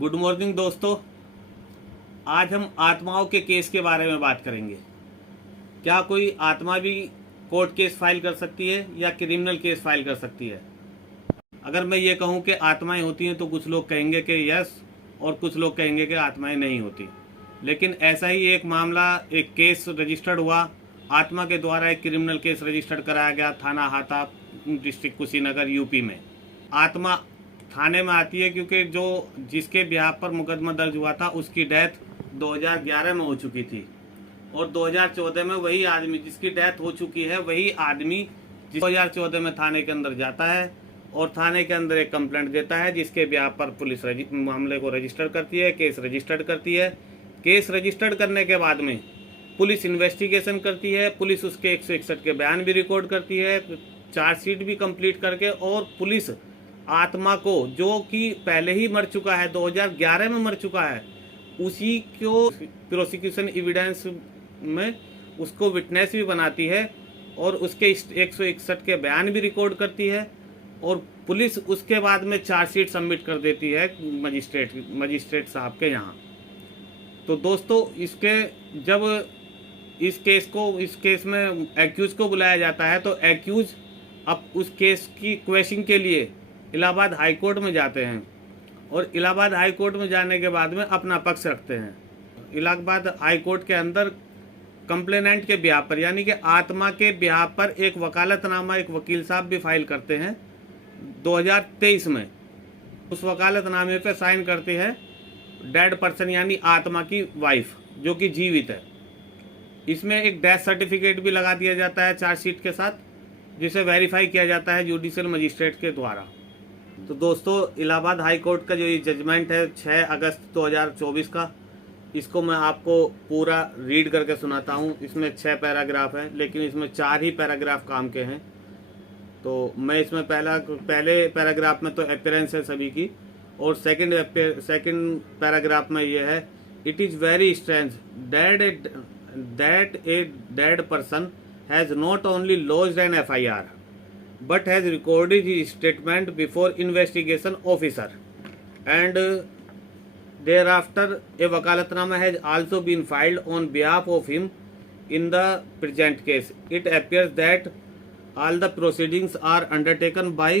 Good morning दोस्तों। आज हम आत्माओं के केस के बारे में बात करेंगे। क्या कोई आत्मा भी कोर्ट केस फाइल कर सकती है या क्रिमिनल केस फाइल कर सकती है? अगर मैं ये कहूँ कि आत्माएं होती हैं तो कुछ लोग कहेंगे कि यस और कुछ लोग कहेंगे कि आत्माएं नहीं होती। लेकिन ऐसा ही एक मामला, एक केस रजिस्टर्ड हुआ। आत्मा के द्वारा एक क्रिमिनल केस रजिस्टर्ड कराया गया थाना हाता, डिस्ट्रिक्ट कुशीनगर, यूपी में। आत्मा थाने में आती है क्योंकि जो जिसके ब्याह पर मुकदमा दर्ज हुआ था उसकी डेथ 2011 में हो चुकी थी और 2014 में वही आदमी जिसकी डेथ हो चुकी है वही आदमी 2014 में थाने के अंदर जाता है और थाने के अंदर एक कंप्लेंट देता है, जिसके ब्याह पर पुलिस मामले को रजिस्टर करती है, केस रजिस्टर्ड करती है। केस रजिस्टर्ड करने के बाद में पुलिस इन्वेस्टिगेशन करती है, पुलिस उसके 161 के बयान भी रिकॉर्ड करती है, चार्जशीट भी कंप्लीट करके, और पुलिस आत्मा को, जो कि पहले ही मर चुका है, 2011 में मर चुका है, उसी को प्रोसिक्यूशन एविडेंस में उसको विटनेस भी बनाती है और उसके 161 के बयान भी रिकॉर्ड करती है और पुलिस उसके बाद में चार्जशीट सबमिट कर देती है मजिस्ट्रेट साहब के यहाँ। तो दोस्तों, जब इस केस में एक्यूज को बुलाया जाता है तो एक्यूज अब उस केस की क्वेश्चन के लिए इलाहाबाद हाई कोर्ट में जाते हैं और इलाहाबाद हाई कोर्ट में जाने के बाद में अपना पक्ष रखते हैं। इलाहाबाद हाई कोर्ट के अंदर कंप्लेनेंट के ब्याह पर, यानी कि आत्मा के ब्याह पर, एक वकालतनामा एक वकील साहब भी फाइल करते हैं 2023 में। उस वकालतनामे पे साइन करती है डेड पर्सन यानी आत्मा की वाइफ, जो कि जीवित है। इसमें एक डेथ सर्टिफिकेट भी लगा दिया जाता है चार्जशीट के साथ, जिसे वेरीफाई किया जाता है जुडिशियल मजिस्ट्रेट के द्वारा। तो दोस्तों, इलाहाबाद हाई कोर्ट का जो ये जजमेंट है 6 अगस्त 2024 का, इसको मैं आपको पूरा रीड करके सुनाता हूँ। इसमें 6 पैराग्राफ हैं, लेकिन इसमें 4 ही पैराग्राफ काम के हैं। तो मैं इसमें पहले पैराग्राफ में तो अपीयरेंस है सभी की, और सेकंड पैराग्राफ में ये है, it is very strange that a dead person has not only lodged an FIR but has recorded his statement before investigation officer, and thereafter a wakalatnama has also been filed on behalf of him in the present case. It appears that all the proceedings are undertaken by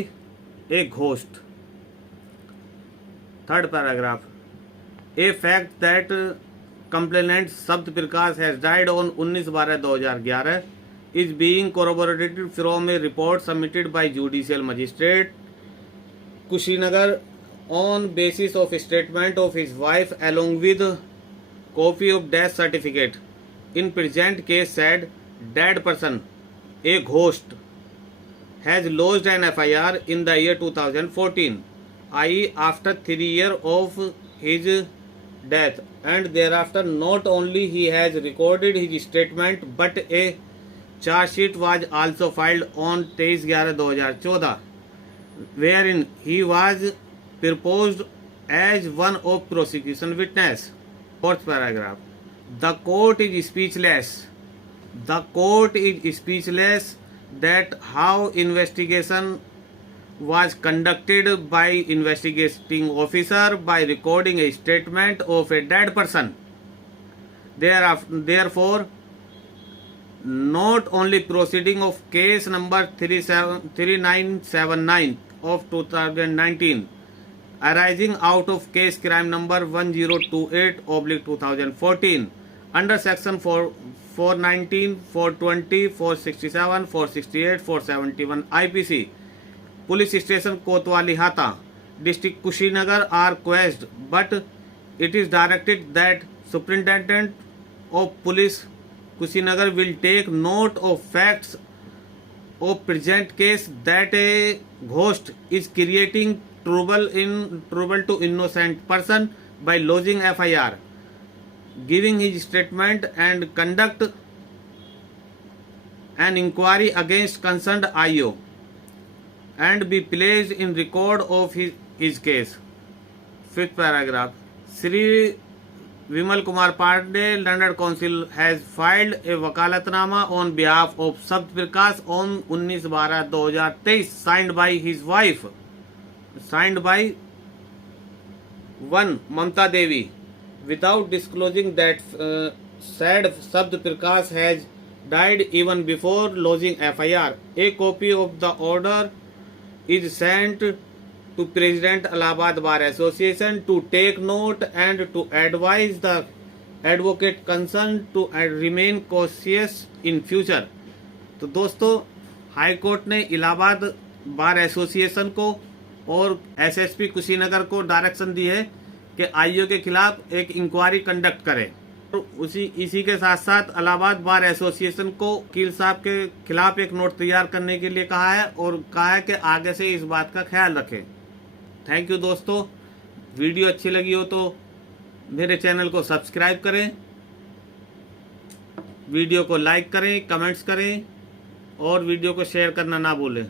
a ghost. Third paragraph, a fact that complainant Sabd Prakash has died on 19/12/2011 is being corroborated from a report submitted by judicial magistrate Kushinagar on basis of a statement of his wife along with copy of death certificate. In present case said dead person, a ghost, has lodged an FIR in the year 2014, i.e. after 3 years of his death, and thereafter not only he has recorded his statement but a charge sheet was also filed on 23/11/2014, wherein he was proposed as one of prosecution witness. Fourth paragraph, the court is speechless. The court is speechless that how investigation was conducted by investigating officer by recording a statement of a dead person. Therefore, not only proceeding of case number 3979 of 2019 arising out of case crime number 1028/2014 under section 419, 420, 467, 468, 471 IPC, police station Kotwali Hata, district Kushinagar are quashed, but it is directed that superintendent of police Kushinagar will take note of facts of present case that a ghost is creating trouble to innocent person by lodging FIR, giving his statement, and conduct an inquiry against concerned IO and be placed in record of his case. Fifth paragraph, Sri Vimal Kumar Pandey, Learned Counsel, has filed a wakalatnama on behalf of Sabd Prakash on 19/12/2023, signed by his wife, signed by 1. Mamta Devi. Without disclosing that said Sabd Prakash has died even before lodging FIR, a copy of the order is sent to President Allahabad Bar Association to take note and to advise the advocate concerned to remain cautious in future. तो दोस्तों, high court ने Allahabad bar association को और SSP Kushinagar को direction दी है कि IO के खिलाफ एक इंक्वायरी कंडक्ट करें। तो इसी के साथ साथ इलाहाबाद बार एसोसिएशन को वकील साहब के खिलाफ एक नोट तैयार करने के लिए कहा है और कहा है कि आगे से इस बात का ख्याल रखें। थैंक यू दोस्तों। वीडियो अच्छी लगी हो तो मेरे चैनल को सब्सक्राइब करें, वीडियो को लाइक करें, कमेंट्स करें और वीडियो को शेयर करना ना भूलें।